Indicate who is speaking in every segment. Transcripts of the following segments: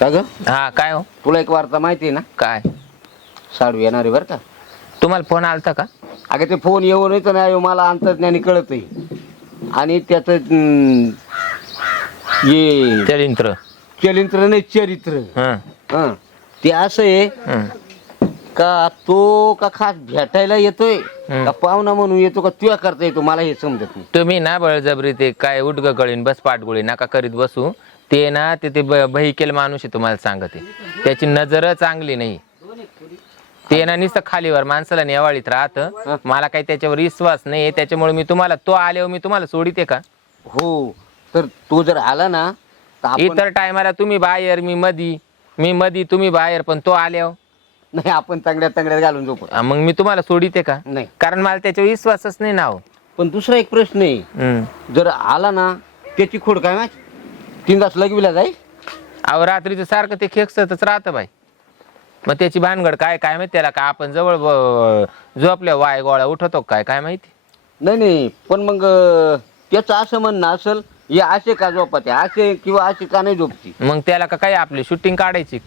Speaker 1: का ग हा काय हो तुला एक वार्ता माहिती ना काय साडू येणार आहे बरं का
Speaker 2: तुम्हाला फोन आलता का
Speaker 1: अगं ते फोन येऊन येत नाही हो, मला अंतर्ज्ञानी कळत आणि त्याचं चरित्र चरित्र नाही चरित्र ते असं आहे का तो का खास भेटायला येतोय का पाहुणा म्हणून येतो का तुया करता येतो मला हे समजत नाही
Speaker 2: तुम्ही ना बळजबरी ते काय उडग कळीन बस पाठगोळी नका करीत बसू ते ना ते ते माणूस आहे तुम्हाला सांगते त्याची नजर चांगली नाही ते ना नुसतं खालीवर माणसाला नेवाळीत राहत मला काही त्याच्यावर विश्वास नाही त्याच्यामुळे मी तुम्हाला तो आल्यावर मी तुम्हाला सोडीते का
Speaker 1: हो तर तो जर आला ना
Speaker 2: इतर टायमाला तुम्ही बाहेर मी मधी मी मधी तुम्ही बाहेर पण तो आल्यावर
Speaker 1: नाही आपण तंगड्या तंगड्यात घालून जो
Speaker 2: मग मी तुम्हाला सोडीते का नाही कारण मला त्याच्यावर विश्वासच नाही ना हो.
Speaker 1: पण दुसरा एक प्रश्न आहे जर आला ना त्याची खोड काय माहिती तीन तास लगविला जाई
Speaker 2: अहो रात्रीचं सारखं ते खेकसतच राहतं बाई मग त्याची भानगड काय काय माहिती त्याला का आपण जवळ झोपल्या वाय गोळ्या उठवतो काय काय माहिती
Speaker 1: नाही नाही पण मग त्याचं असं म्हणणं असेल हे असे का झोपते असे किंवा असे का नाही झोपती
Speaker 2: मग त्याला काय आपली शूटिंग काढायची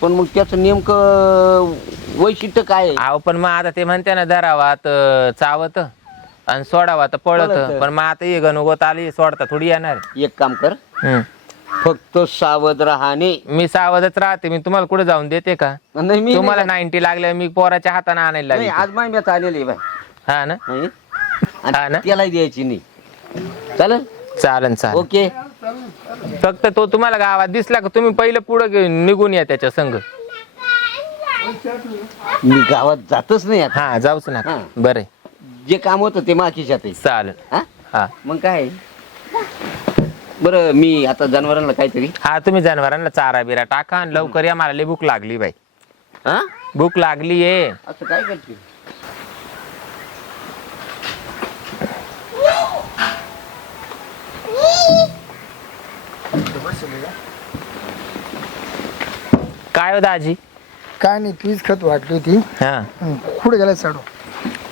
Speaker 1: पण मग त्याचं नेमकं वैशिष्ट्य काय
Speaker 2: अहो पण मग आता ते म्हणते ना धरावा तर चावत आणि सोडावा तर पळत पण मग आता ये गणगोत आली सोडता थोडी येणार
Speaker 1: एक काम कर फक्त सावध राहणे
Speaker 2: मी सावधच राहते मी तुम्हाला कुठे जाऊन देते का नाही मी तुम्हाला नाईन्टी लागल्या मी पोराच्या हाताने आणायला नाही,
Speaker 1: आज माहिती आलेली बाय हा ना त्याला द्यायची नाही चालेल चालन चाल ओके
Speaker 2: फक्त तो तुम्हाला गावात दिसला का तुम्ही पहिलं पुढे निघून या त्याच्या संघ
Speaker 1: मी गावात जातच नाही
Speaker 2: हा जाऊच ना बरं बरे
Speaker 1: जे काम होतं ते माखीच्यात आहे.
Speaker 2: चालेल
Speaker 1: हा मग काय बरं मी आता जनावरांना काहीतरी
Speaker 2: हा तुम्ही जनावरांना चारा बिरा टाका आणि लवकर या मला भूक लागली बाई हा भूक लागली आहे
Speaker 1: असं काय करते
Speaker 2: काय हो दाजी
Speaker 3: काय नाही तुझीच खत वाटली होती हा कुठे गेला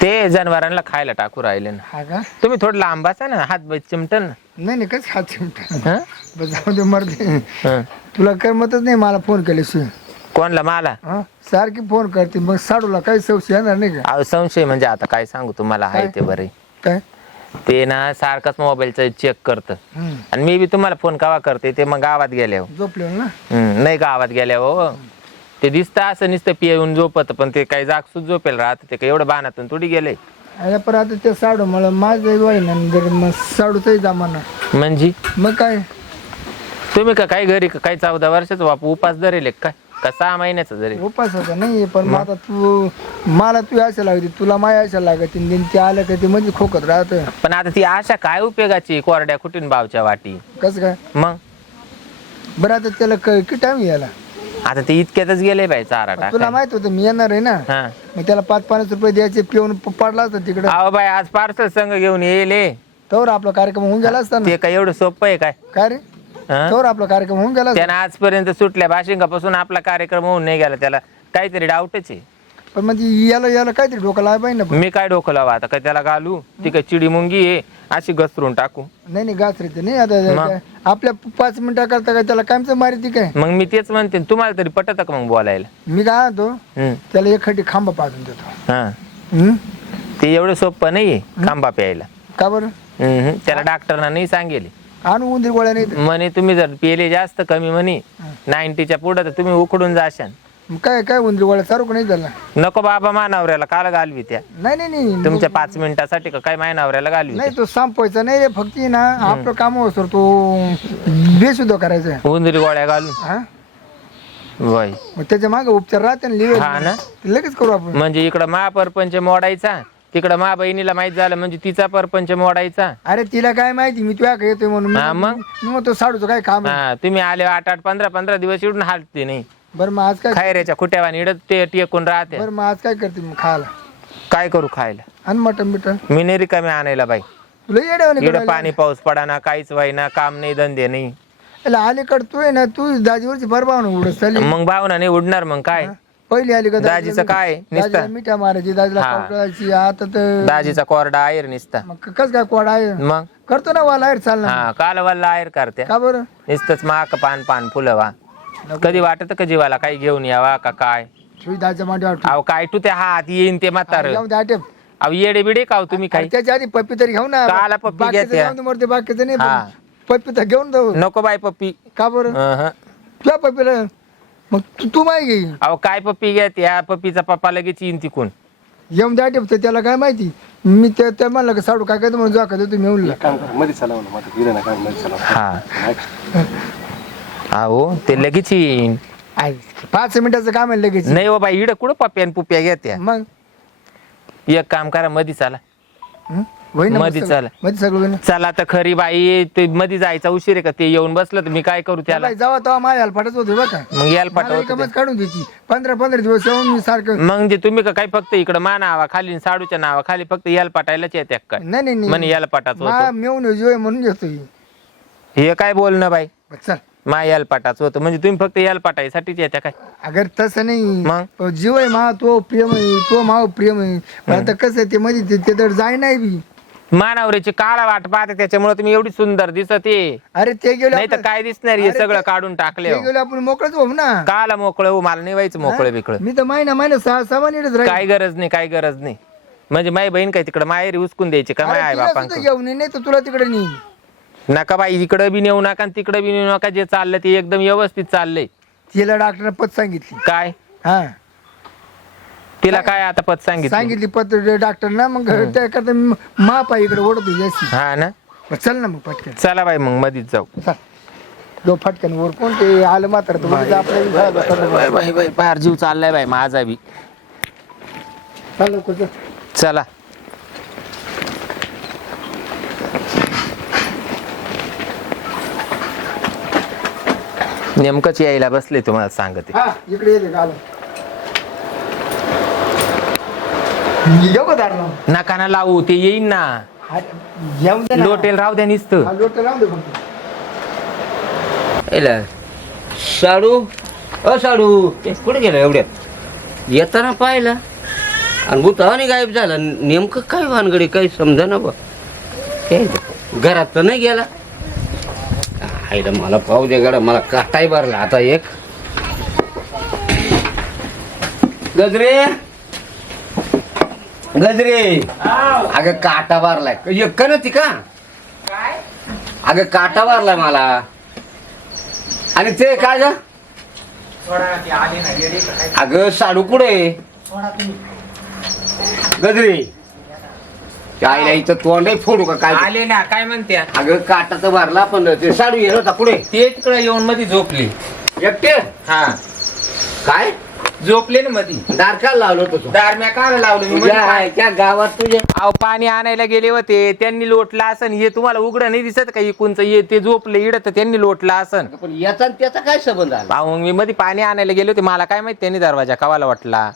Speaker 2: ते जनावरांना खायला टाकू राहिले ना तुम्ही थोडं लांबाचा ना हात चिमटन
Speaker 3: नाही नाही हात चिमटा हं? जाऊ मरते तुला करमतच नाही मला फोन केल्याशिवाय कोणला मला सारखी फोन करते मग साडूला काही संशय येणार नाही
Speaker 2: का संशय म्हणजे आता काय सांगू तुम्हाला आहे ते बरे काय ते ना सारखाच मोबाईलचा चेक करत आणि मी बी तुम्हाला फोन कावा करते ते मग गावात गेल्यावर झोपले ना नाही गावात गेल्यावर हो. ते दिसतं असं नुसतं पिऊन झोपत पण ते काही जागसूच झोपेल राहत ते काही एवढं बाणातून थोडी गेले
Speaker 3: अरे पर आता ते साडू मला माझं वय नंतर जर मग साडूचाही जमाना म्हणजे मग काय
Speaker 2: तुम्ही का काय घरी काय चौदा वर्षाचा बापू उपास धरेल काय का सहा महिन्याचा जरी
Speaker 3: उपास होता नाही पण मग आता तू मला तू यायला लागते तुला माया यायला लागते दिन ते आलं का ते म्हणजे खोकत राहत
Speaker 2: पण आता ती आशा काय उपयोगाची कोरड्या कुठून बावच्या वाटी
Speaker 3: कसं काय मग बरं आता त्याला किती टाइम यायला
Speaker 2: आता ते इतक्यातच गेले भाई चारा
Speaker 3: तुला माहित होत मी येणार आहे ना मग त्याला पाच पन्नास रुपये द्यायचे पिऊन पडला होता तिकडे
Speaker 2: अहो भाई आज पार्सल संघ घेऊन येले
Speaker 3: तोवर आपला कार्यक्रम होऊन झाला असता
Speaker 2: ते काय एवढं सोपं आहे काय
Speaker 3: काय रे आपला कार्यक्रम होऊन झाला
Speaker 2: त्याने आजपर्यंत सुटल्या भाशिंगापासून आपला कार्यक्रम होऊन नाही गेला त्याला काहीतरी डाऊटच आहे
Speaker 3: पण म्हणजे याला याला काहीतरी डोकं लावा पाहिजे
Speaker 2: ना मी काय डोकं लावा आता काय त्याला घालू ती काय चिडी मुंगी आहे अशी घसरून टाकू
Speaker 3: नाही नाही नाही आता आपल्या पाच मिनिटं करता काय त्याला काय ती काय
Speaker 2: मग मी तेच म्हणते तुम्हाला तरी पटत का मग बोलायला
Speaker 3: मी काय म्हणतो त्याला एक खड्डी खांबा पाठवून देतो हा
Speaker 2: ते एवढं सोपं नाही खांबा प्यायला का बरं त्याला डॉक्टरना नाही सांगेल
Speaker 3: आणू उंदीर गोळ्या नाही
Speaker 2: म्हणे तुम्ही जर पेले जास्त कमी म्हणे नाईन्टीच्या पुढे तर तुम्ही उकडून जाशान
Speaker 3: काय काय होऊन गोळ्या नाही झाला
Speaker 2: नको बाबा मानवऱ्याला काल घालवी त्या
Speaker 3: नाही नाही नाही
Speaker 2: तुमच्या पाच मिनिटासाठी का काय मानावऱ्याला घालवी
Speaker 3: नाही तो संपवायचा नाही रे फक्त ना आपलं काम सर तो बेसुद्धा करायचं
Speaker 2: उंदरी गोळ्या घालून
Speaker 3: त्याच्या मागे उपचार राहते ना लगेच करू आपण
Speaker 2: म्हणजे इकडं महापरपंच मोडायचा तिकडं मा बहिणीला माहित झालं म्हणजे तिचा परपंच मोडायचा
Speaker 3: अरे तिला काय माहिती मी तुझ्या येतोय म्हणून मग? तो साडूचं काय काम
Speaker 2: तुम्ही आले आठ आठ पंधरा पंधरा दिवस इडून हालते नाही बरं मग आज काय खायऱ्याच्या खुट्यावानी इडत ते टेकून राहते
Speaker 3: बर मग आज काय करते मग खायला
Speaker 2: काय करू खायला
Speaker 3: आणि मटन बिटन
Speaker 2: मी नाही आणायला बाई तुला पाणी पाऊस पडाना काहीच ना काम नाही धंदे नाही
Speaker 3: अलीकड तू आहे ना तू दाजीवरची भावना उडत
Speaker 2: चालली मग भावना नाही उडणार मग काय पहिली आली का दाजीचं काय?
Speaker 3: मिठा- मारायची दाजीला आता तर
Speaker 2: दाजीचा कोरडा आहे निसता
Speaker 3: मग कस काय कोरडा आहे मग करतो ना वाला चालणार
Speaker 2: काल वाला आहे करते
Speaker 3: का बरं
Speaker 2: माक पान पान फुलं वा कधी वाटत का जीवाला काही घेऊन यावा का काय
Speaker 3: अहो
Speaker 2: काय तू त्या हात येईन ते म्हातार द्या अहो येडे बिडे का हो तुम्ही काय
Speaker 3: त्याच्या पप्पी तरी घेऊन
Speaker 2: काला पप्पी घ्यायचे
Speaker 3: घ्यायचं? नाही पप्पी तर घेऊन जाऊ
Speaker 2: नको बाय पप्पी
Speaker 3: का बरं तुला पप्पीला मग तू- तू माही घे
Speaker 2: अहो काय पप्पी घ्या त्या पप्पीचा पप्पा लगेच येईन तिकून
Speaker 3: येऊन द्या आटे त्याला काय माहिती मी ते म्हणलं का साडू काय काय म्हणून जा का तुम्ही येऊन
Speaker 1: काम करा मध्ये चालवलं मध्ये हा
Speaker 2: ते लगेच येईन
Speaker 3: आई, पाच मिनिटाचं काम आहे लगेच
Speaker 2: नाही हो बाई इड कुठं पप्या आणि पुप्या घेत्या मग एक काम करा मधी चला हं? मधी चला मधी सगळं चला आता खरी बाई ते मधी जायचा उशीर आहे का ते येऊन बसलं तर मी काय करू त्याला
Speaker 3: बाई, जावा तेव्हा माझ्या याला होते बघा मग याला मला काढून देते पंधरा पंधरा दिवस येऊन मी सारखं
Speaker 2: मग जे तुम्ही का काय फक्त इकडं मा नावा खाली साडूच्या नावा खाली फक्त याला पटायलाच येते काय नाही नाही म्हणे याला पाठायचं
Speaker 3: होतं. म्हणून घेतो
Speaker 2: हे काय बोलणं बाई चल मा यालपाटाच होतं म्हणजे तुम्ही फक्त साठीच येत्या काय
Speaker 3: अगर तसं मग? नाही जीव आहे मा तो प्रेम आहे तो माव प्रेम आहे आता कसं आहे ते मध्ये ते- तर जाय नाही बी
Speaker 2: मानावरीची काळा वाट पाहते त्याच्यामुळे तुम्ही एवढी सुंदर दिसते अरे ते गेलो नाही तर काय दिसणार हे सगळं काढून टाकले
Speaker 3: हो. गेलो आपण मोकळच होऊ ना
Speaker 2: काला मोकळं हो मला नाही मोकळं बिकळ
Speaker 3: मी तर माहिना महिना सहा सहा महिने
Speaker 2: काय गरज नाही काय गरज नाही म्हणजे माई बहीण काय तिकडे माहेरी उचकून द्यायची का माय आई
Speaker 3: बापा घेऊन नाही तर तुला तिकडे नाही
Speaker 2: नका बाई इकडे बी नेऊ नका आणि तिकडे बी नेऊ नका जे चाललंय ते एकदम व्यवस्थित चाललंय
Speaker 3: तिला डॉक्टर पत सांगितली
Speaker 2: काय हा तिला काय आता पत सांगितलं
Speaker 3: सांगितली पत डॉक्टर ना मग त्याकरता माप आहे इकडे ओढतो
Speaker 2: जास्ती हा ना
Speaker 3: चल ना मग पटकन
Speaker 2: चला बाई मग मधीच जाऊ चल
Speaker 3: जो फटकन वर कोण ते आलं मात्र बाहेर जीव चाललाय बाई माझा बी चला नेमकंच यायला बसले तुम्हाला सांगते हा इकडे लावू ते येईन ना लोटेल राहू द्या निसतं हा, लोटेल दे साडू अ कुठे गेलं एवढ्यात येताना पाहिलं आणि गायब झाला नेमकं काय भानगडी काही समजा ना बा घरात तर नाही गेला आईला मला पाहू दे गड मला काटाही भरला आता एक गजरे गजरे अगं काटा भरलाय एक का ती का अगं काटा भरलाय मला आणि ते काय ग अगं साडू कुठे गजरे काय आईला हिचं नाही फोडू का काय आले ना काय म्हणते अगं तर भरला पण ते साडू येत होता पुढे ते तिकडे येऊन मध्ये झोपली एकटे हा काय झोपले ना मधी दार का लावलं होतं दारम्या का लावलं त्या गावात तुझे अहो पाणी आणायला गेले होते त्यांनी लोटला असन हे तुम्हाला उघड नाही दिसत का इकूनच ये ते झोपले इडत त्यांनी लोटला असन पण याचा त्याचा काय संबंध आला भाऊ मी मध्ये पाणी आणायला गेले होते मला काय माहित त्यांनी दरवाजा कावाला वाटला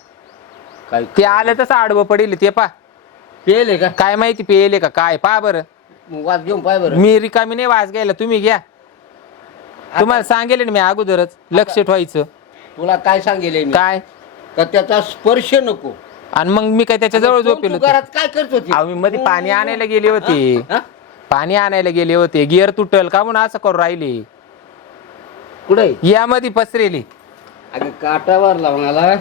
Speaker 3: काय ते आलं तसं आडवं पडेल ते पा पेले का काय माहिती पेले का काय पा बर वाज घेऊन पाय बरं मी रिकामी नाही वाज घ्यायला तुम्ही घ्या तुम्हाला सांगेल मी अगोदरच लक्ष ठेवायचं तुला काय सांगेल काय का त्याचा स्पर्श नको आणि मग मी काय त्याच्या जवळ झोपेल काय करत होती मी मध्ये हो, पाणी हो, हो. आणायला गेले होते पाणी आणायला गेले होते गिअर तुटल का म्हणून असं करू राहिले कुठे यामध्ये पसरेली अगं काटावर लावणाला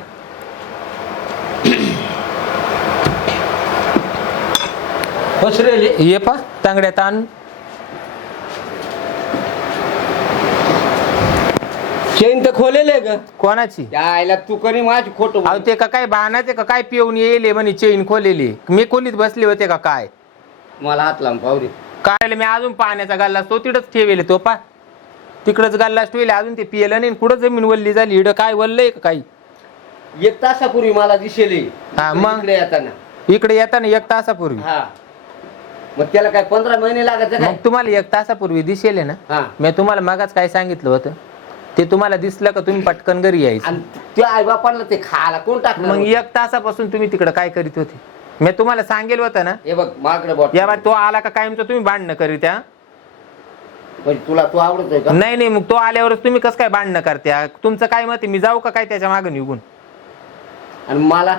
Speaker 3: ये पा तांगड्या ताण चेन तर खोलेले ग कोणाची तू करी माझी खोटं अहो ते का काय बाणाचे का काय पिऊन येईल म्हणे चेन खोलेली मी खोलीत बसले होते का काय मला हात लांब पाहुरी काय मी अजून पाण्याचा गल्ला तो तिकडच ठेवेल तो पा तिकडच गल्लास ठेवले अजून ते पियलं नाही कुठं जमीन वल्ली झाली इडं काय वल्लय का काही एक तासापूर्वी मला दिसेल हा, मग? इकडे येताना इकडे येताना एक तासापूर्वी हा मग त्याला काय पंधरा महिने लागत मग तुम्हाला एक तासापूर्वी दिसेल ना मी तुम्हाला मागाच काय सांगितलं होतं ते तुम्हाला दिसलं का तुम्ही पटकन घरी यायचं आणि त्या आई बापाला ते खायला कोण टाक मग एक तासापासून तुम्ही तिकडे काय करीत होते मी तुम्हाला सांगेल होतं ना हे बघ माकडे बॉट या तो आला का कायमचं तुम्ही भांडणं करीत तुला तो आवडतोय का नाही नाही मग तो आल्यावरच तुम्ही कस काय भांडणं करत्या तुमचं काय मत मी जाऊ का काय त्याच्या मागे निघून आणि मला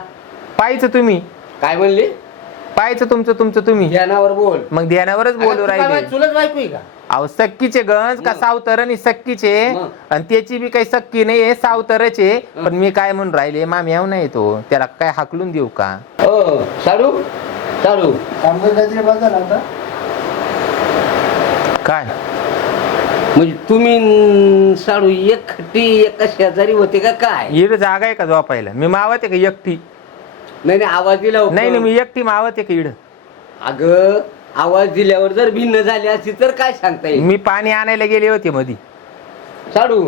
Speaker 3: पाहिजे तुम्ही काय म्हणली पाहायचं तुमचं तुमचं तुम्ही ध्यानावर बोल मग ध्यानावरच बोलू राहिले चुलत बायको का अहो सक्कीचे गंज का सावतर आणि सक्कीचे आणि त्याची बी काही सक्की नाही सावतरच आहे पण मी काय म्हणून राहिले माम्याव नाही तो त्याला काय हाकलून देऊ का हो साडू साडू काय म्हणजे तुम्ही साडू एकटी एका शेजारी होते का काय इकडे जागा आहे का झोपायला मी मावते का एकटी नाही नाही आवाज दिला नाही नाही मी एकटी मावत एक इड अग आवाज दिल्यावर जर भिन्न झाली असती तर काय सांगता येईल मी पाणी आणायला गेले होते मधी साडू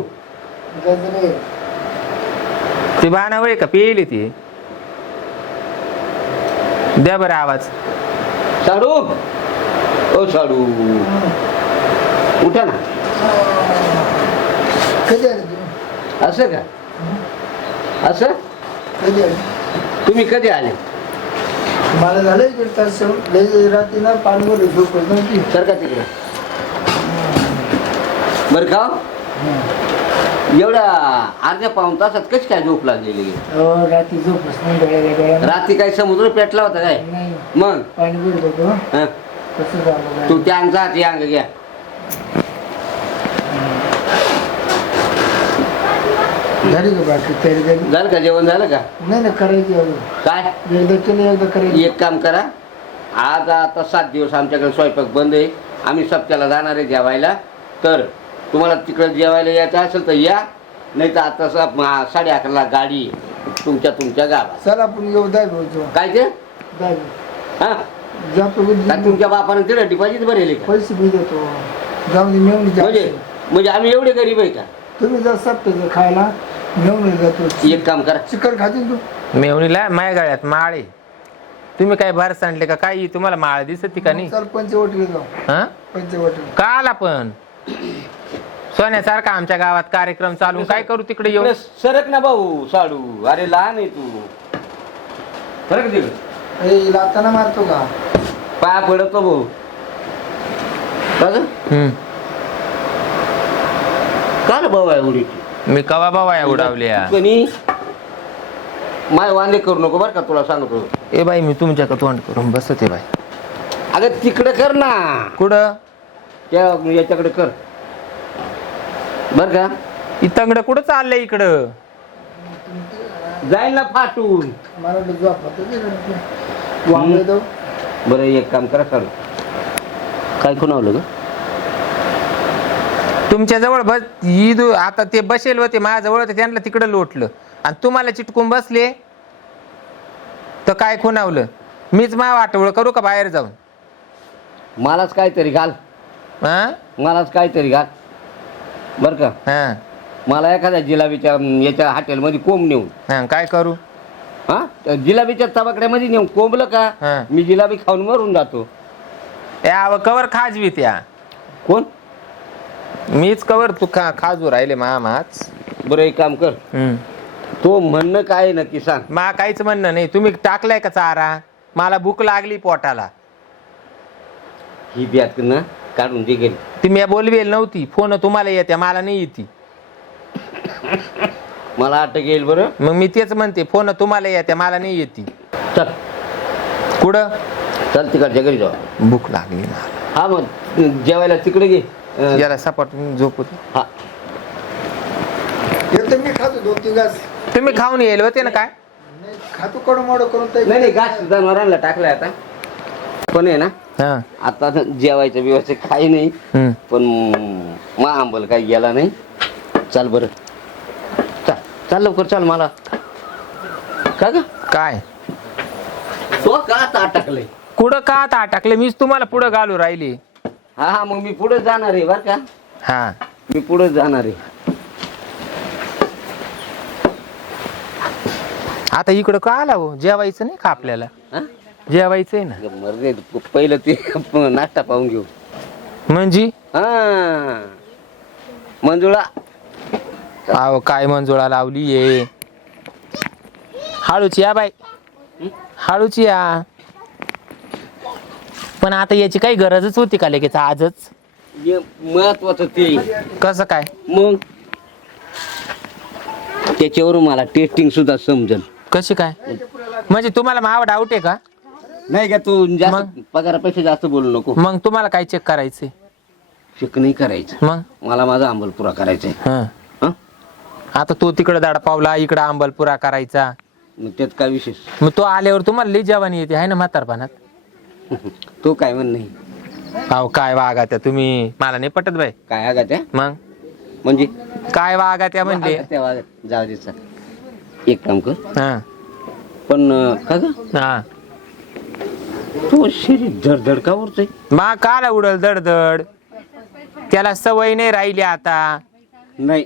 Speaker 3: ते ते बाणावळे का पिली ते द्या बरं आवाज साडू ओ साडू उठा ना असं का असं तुम्ही कधी आले मला झालं तर का तिकडे बर का एवढा अर्ध्या पाऊन तासात कशी काय झोप लागलेली हो, रात्री रात्री काय समुद्र पेटला होता काय मग पाणी तू त्यांचा अंग घ्या झाली बाकी तयारी झाली झालं का जेवण झालं का नाही नाही करायची काय एकदा एकदा करायची एक काम करा आज आता सात दिवस आमच्याकडे स्वयंपाक बंद आहे आम्ही सप्त्याला जाणार आहे जेवायला तर तुम्हाला तिकडं जेवायला यायचं असेल तर या नाही तर आता सा- साडे अकराला गाडी तुमच्या तुमच्या गावात चल आपण येऊ दाय भाऊ काय ते दाय हां जा तुम्ही तुमच्या बापाने तिकडे डिपॉझिट भरले पैसे देतो जाऊ दे म्हणजे म्हणजे आम्ही एवढे गरीब आहे का तुम्ही जा सप्त खायला एक काम करा चिकन खातील तू मेवणीला माया गाळ्यात माळे तुम्ही काय भार सांडले का काही तुम्हाला माळ दिसत का नाही सरपंच जाऊ काल आपण सोन्यासारखा आमच्या गावात कार्यक्रम चालू काय करू तिकडे येऊ सरक ना भाऊ साडू अरे लहान आहे तू सरक दिल लाताना मारतो का पाय पडतो भाऊ का भाऊ आहे उडीची मी कवा या उडावल्या माय वांदे करू नको बर का तुला सांगतो ए बाई मी तुमच्या का तोंड करून बसत बाई अगं तिकडे कर ना कुठं याच्याकडे कर बर का इ कुठं चाललंय इकडं जाईल ना फाटून बरं एक काम करा चालू काय कोण आवलं ग तुमच्याजवळ बस ईद आता ते बसेल होते माझ्याजवळ होते त्यांना तिकडं लोटलं आणि तुम्हाला चिटकून बसले तर काय खुनावलं मीच मा वाटवळ करू का बाहेर जाऊन मलाच काहीतरी घाल हा मलाच काहीतरी घाल बरं का हा मला एखाद्या जिलाबीच्या याच्या हॉटेलमध्ये कोंब नेऊन काय करू हा जिलाबीच्या तबाकड्यामध्ये नेऊन कोंबलं का मी जिलाबी खाऊन मरून जातो या कवर खाजवी त्या कोण मीच कवर तू खा खाजू राहिले मामाच बर एक काम कर तो म्हणणं काय ना नक्की सांग मा काहीच म्हणणं नाही तुम्ही टाकलाय का चारा मला भूक लागली पोटाला ही बी ना काढून दे गेली ती मी बोलवेल नव्हती फोन तुम्हाला येते मला नाही येते मला आठ येईल बर मग मी तेच म्हणते फोन तुम्हाला येते मला नाही येते चल कुठं चल तिकडच्या घरी जाऊ भूक लागली हा मग जेवायला तिकडे घे याला सपाटून झोप तुम्ही खाऊन येईल होते ना काय खातो कडू मोड करून नाही घास जनावरांना टाकलाय आता पण आहे ना आता जेवायचं बिवायचं काही नाही पण मा आंबल काही गेला नाही चल बर चाल चाल लवकर चाल मला का काय तो का आता टाकलंय कुठं का आता टाकले मीच तुम्हाला पुढं घालू राहिली हा हा मग मी पुढे जाणार आहे बर का हा मी पुढे जाणार आहे आता इकडे का आला हो जेवायचं नाही का आपल्याला जेवायचंय जेवायचं आहे ना मर्दे पहिलं ते नाश्ता पाहून घेऊ म्हणजे मंजुळा अहो काय मंजुळा लावली ये या बाई हाळूची या पण आता याची काही गरजच होती का लगेच आजच हे महत्वाचं ते कसं काय मग त्याच्यावर मला टेस्टिंग सुद्धा समजल कशी काय म्हणजे तुम्हाला मावा डाऊट आहे का नाही का तू जास्त पगारापेक्षा जास्त बोलू नको मग तुम्हाला काय चेक करायचे चेक नाही करायचं मग मला माझा अंबलपुरा करायचा आता तो तिकडे दाडा पावला इकडे अंबलपुरा करायचा मग त्यात काय विशेष मग तो आल्यावर तुम्हाला लिजावानी येते आहे ना म्हातारपणात तो काय म्हण नाही अहो काय वागा त्या तुम्ही मला नाही पटत बाई काय आगा त्या मग म्हणजे काय वागा त्या म्हणले जाऊ दे एक काम कर पण का तू शरीर धडधड का उरतोय मा काला उडल धडधड त्याला सवय नाही राहिली आता नाही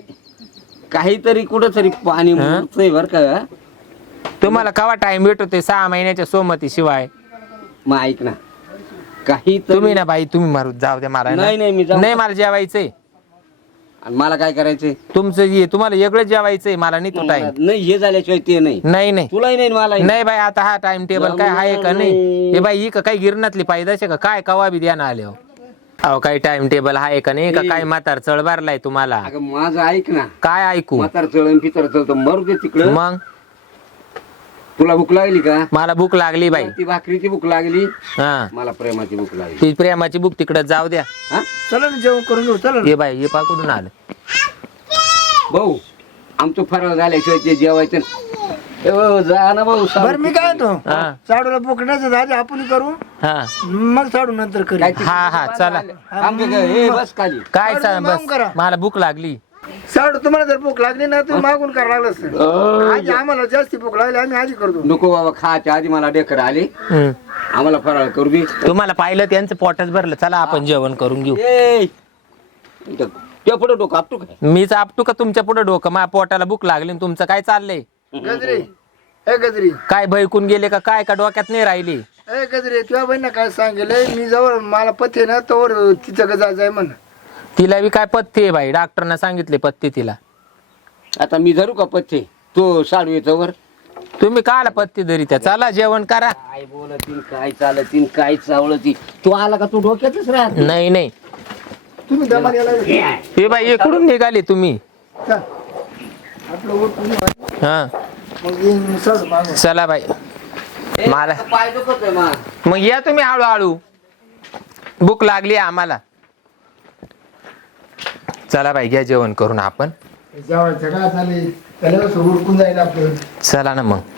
Speaker 3: काहीतरी कुठंतरी पाणी बर का तुम्हाला कवा टाइम भेटतोय सहा महिन्याच्या सोमती शिवाय मग ऐक ना काही तुम्ही ना बाई तुम्ही मारू जाऊ द्या मारा नाही, नाही, मी जाऊ- नाही मला जेवायचंय आणि मला काय करायचंय तुमचं जे तुम्हाला वेगळं जेवायचंय मला नाही तो टाइम नाही हे झाल्याशिवाय ते नाही नाही नाही तुलाही नाही मला नाही बाई आता हा टाइम टेबल काय आहे का नाही हे बाई ही काही गिरणातली पाहिजे का काय कवा बी द्या ना आले अहो काही टाइम टेबल आहे का नाही का काय म्हातार भरलाय तुम्हाला अगं माझं ऐक ना काय ऐकू म्हातार चळ पितर चलतो मरू दे तिकडं मग तुला भूक लागली का मला भूक लागली बाई ती भाकरीची भूक लागली हा मला प्रेमाची भूक लागली ती प्रेमाची भूक तिकडे जाऊ द्या हा चला ना जेवण करून घेऊ चला ये बाई ये पा कुठून आलं भाऊ आमचं फराळ झाल्याशिवाय ते जेवायचं नाही. जा ना भाऊ बरं मी काय तो साडूला पोकण्याचं आधी आपण करू हा मग साडू नंतर करू हा, हा, चला. बस खाली काय मला भूक लागली साडू तुम्हाला जर भूक लागली ना तुम्ही मागून करा लागलं आज आम्हाला जास्ती भूक लागली आम्ही आधी करतो नको बाबा खाच्या आधी मला डेकर आले आम्हाला फराळ करू दे तुम्हाला पाहिलं त्यांचं पोटच भरलं चला आपण जेवण करून घेऊ त्या पुढे डोकं आपटू का मीच आपटू का तुमच्या पुढे डोकं माझ्या पोटाला भूक लागली तुमचं काय चाललंय गजरी ए गजरी काय भयकून गेले का काय का डोक्यात नाही राहिली ए गजरी तुझ्या बहिणीनं काय सांगेल मी जवळ मला पथे ना तोवर तिचं गजा जाय म्हण तिला बी काय पथ्य आहे भाई डॉक्टरना सांगितले पथ्य तिला आता मी धरू का पथ्य तो साडू येतो वर तुम्ही काला पथ्य धरी त्या चला जेवण करा काय बोलतीन काय चालतील काय चावळती तू आला का तू डोक्यातच राहा नाही नाही तुम्ही हे बाई इकडून निघाले तुम्ही हा चला बाई मला मग या तुम्ही हळूहळू भूक लागली आम्हाला चला बाई घ्या जेवण करून आपण जेव्हा काय चालेल त्याला उडकून जायला आपलं चला ना मग